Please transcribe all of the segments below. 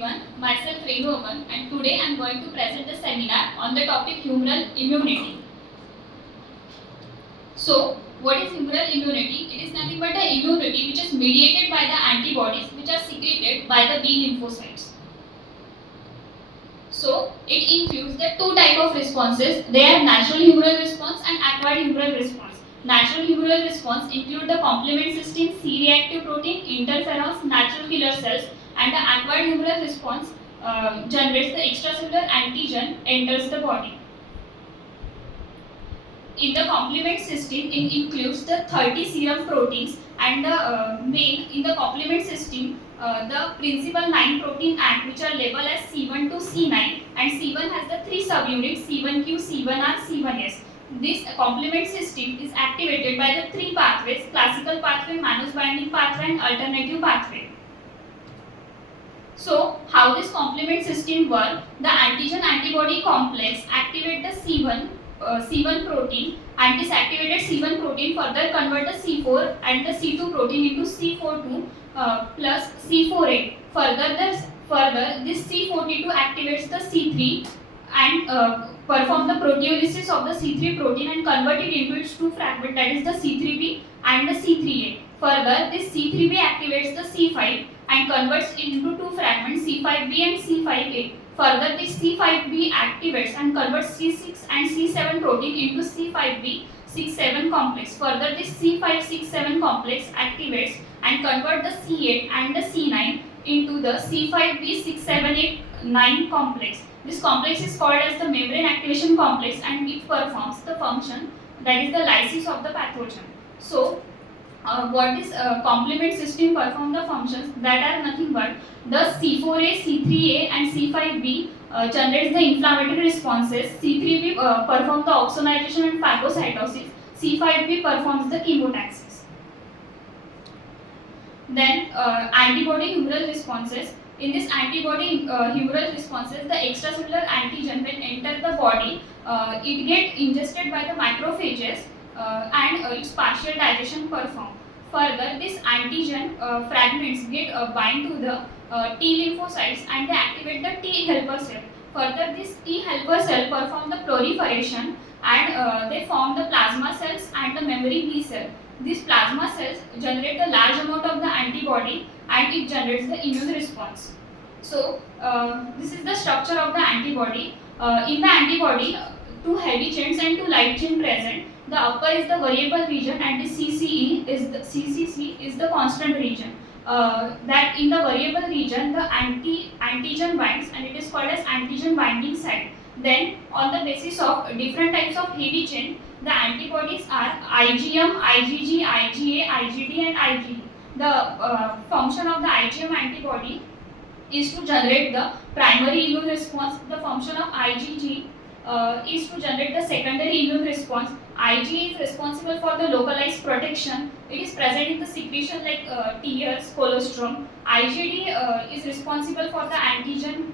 everyone, myself Renu and today I am going to present a seminar on the topic humoral immunity. So, what is humoral immunity? It is nothing but the immunity which is mediated by the antibodies which are secreted by the B lymphocytes. So, it includes the two type of responses. They are natural humoral response and acquired humoral response. Natural humoral response include the complement system, C-reactive protein, interferons, natural killer cells, and the acquired humoral response generates the extracellular antigen enters the body. In the complement system, it includes the 30 serum proteins and the main in the complement system, the principal 9 protein act which are labeled as C1 to C9, and C1 has the 3 subunits C1Q, C1R, C1S. This complement system is activated by the 3 pathways: classical pathway, mannose binding pathway, and alternative pathway. So, how this complement system works? The antigen antibody complex activate the C1 protein, and this activated C1 protein further convert the C4 and the C2 protein into C42 plus C48. Further this C42 activates the C3 and perform the proteolysis of the C3 protein and convert it into its two fragments, that is the C3b and the C3a. Further, this C3b activates the C5 and converts it into two fragments, C5b and C5a. Further, this C5b activates and converts C6 and C7 protein into C5b6-7 complex. Further, this C5-6-7 complex activates and converts the C8 and the C9 into the C5b6-7-8-9 complex. This complex is called as the membrane activation complex, and it performs the function, that is the lysis of the pathogen. So, what this complement system perform the functions that are nothing but the C4a, C3a and C5b generates the inflammatory responses, C3b performs the oxonization and phagocytosis, C5b performs the chemotaxis. Then antibody humoral responses. In this antibody humoral responses, the extracellular antigen when enter the body, it get ingested by the macrophages and its partial digestion performed. Further, this antigen fragments get bind to the T lymphocytes and they activate the T helper cell. Further, this T helper cell perform the proliferation and they form the plasma cells and the memory B cell. These plasma cells generate a large amount of the antibody and it generates the immune response. So, this is the structure of the antibody. In the antibody, two heavy chains and two light chain present. The upper is the variable region and the CCC is the constant region. That in the variable region, the antigen binds and it is called as antigen binding site. Then, on the basis of different types of heavy chain, the antibodies are IgM, IgG, IgA, IgD and IgE. The function of the IgM antibody is to generate the primary immune response. The function of IgG is to generate the secondary immune response. IgE is responsible for the localized protection. It is present in the secretion like tears, colostrum. IgD is responsible for the antigen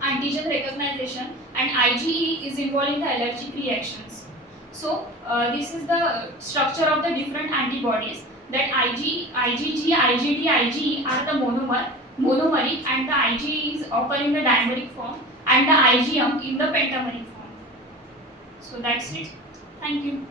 recognition, and IgE is involved in the allergic reactions. So, this is the structure of the different antibodies, that IgG, IgD, IgE are the monomeric, and the IgE is occur in the dimeric form and the IgM in the pentameric form. So, that's it. Thank you.